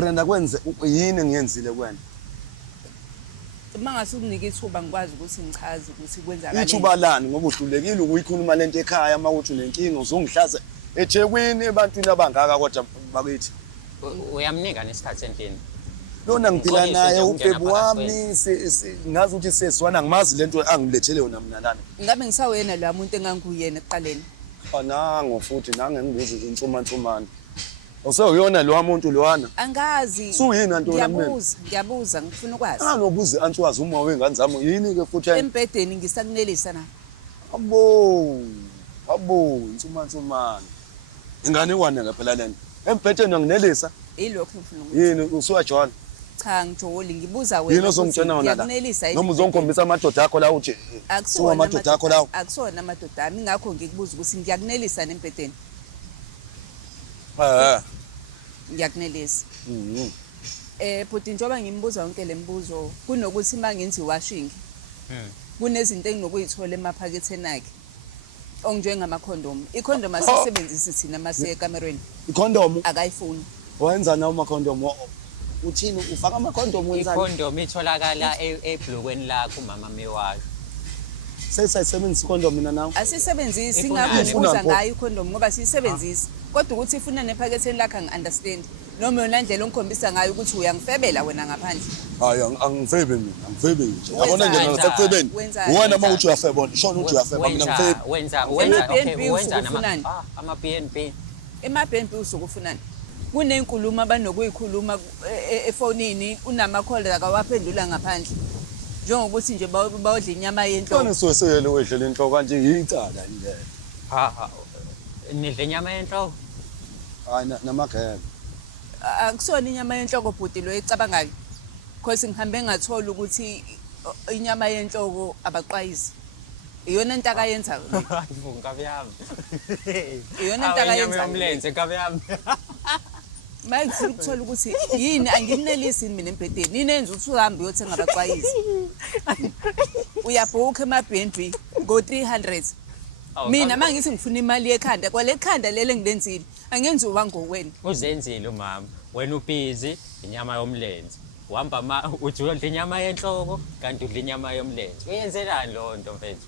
Brenda kwenze yini engiyenzile kuwena? Mangase ukunike ithuba ngikwazi ukuthi ngichaze ukuthi kwenzakala. Ithuba lani ngoba uhlulekile ukuyikhuluma lento ekhaya mawuthi unenkinga uzongihlaza eThekwini ebantwini abangaka kodwa bakithi. Uyamnika nesikhathi empini. Lona ngidila naye ubhebu wami ngazi ukuthi sesizwana ngimazi lento angilethele yona mina lana. Ngabe ngisawena la muntu enganguyena ekuqaleni. Nango futhi nange ngibuza insumana. Useyona lo muntu lowana. Angazi. Suyini anto mina? Ngiyabuza ngifuna ukwazi. Anobuza answazi uma wengane zami yini ke futhi Embhedeni ngisakunelisa na. Abo insumana. Ingane kwane ngaphela lento. Embhedeni nginelisa. Yilokho ngifuna ukuthi. Yini usuwajona? Cha ngijoli ngibuza wena. Yini uzongitshena wona la? Ngiyakunelisa. Noma uzongikhombisa amadoda akho la uthi. Akusiona amadoda akho la. Akusona amadoda ami ngakho ngikubuza ukuthi ngiyakunelisa nembhedeni. Ngiyakunelisa. Bhuti njengoba ngimbuza yonke lembuzo kunokuthi mangenzi washing. Kunezinto enginokuyithola emaphaketheni akhe. Onjengamacondom. Icondom asisebenzisi thina mase ekamerweni. Icondom Akayifuni. wenza nawo amacondom uthini ufaka amacondom wenzani? Icondom itholakala eblokweni lakho umama mewakho. Sesayisebenzisa icondom mina nawe. Asisebenzisi ngakho ngayo icondom ngoba siyisebenzisa. Kodwa ukuthi ifuna nephaketheni lakhe angi-understand. Noma yona ndlela ongikhombisa ngayo ukuthi uyangifebela wena ngaphandle. Hayi angifebe nje. Yabona nje ngasekubeni. Wena mawuthi uyafeba shona uthi uyafeba mina ngifebe. Wenza ama BNB. Ema-BNB usukufunani? Kunenkulumo abanokuyikhuluma efonini unama-call akawaphendula ngaphandle. Njengokuthi nje bawodla inyama yenhloko. Khona siwesele wedlela inhloko kanje yicala nje. Nidla inyama yenhloko? Hayi namagebe. Akusona inyama yenhloko bhuti lo ecabangayo. Because ngihambe ngathola ukuthi inyama yenhloko abaqwayisi. Iyona into akayenza. Nkabi yami. Iyona into akayenza. Umlenze nkabi yami. Mayengifuna ukuthola ukuthi yini anginelisi mina embhedeni. Yini enza ukuthi uhambe uyothenga abaqwayisi. Uyabhuka ema-BNB go 300. Mina mangithi ngifuna imali ekhanda kwale khanda lele ngilenzile angenzi uwangowena. Uzenzile umama. Wena ubhizi inyama yomlenze. Uhamba uthi udla inyama yenhloko kanti udla inyama yomlenze. Uyenzelani lo nto mfethu?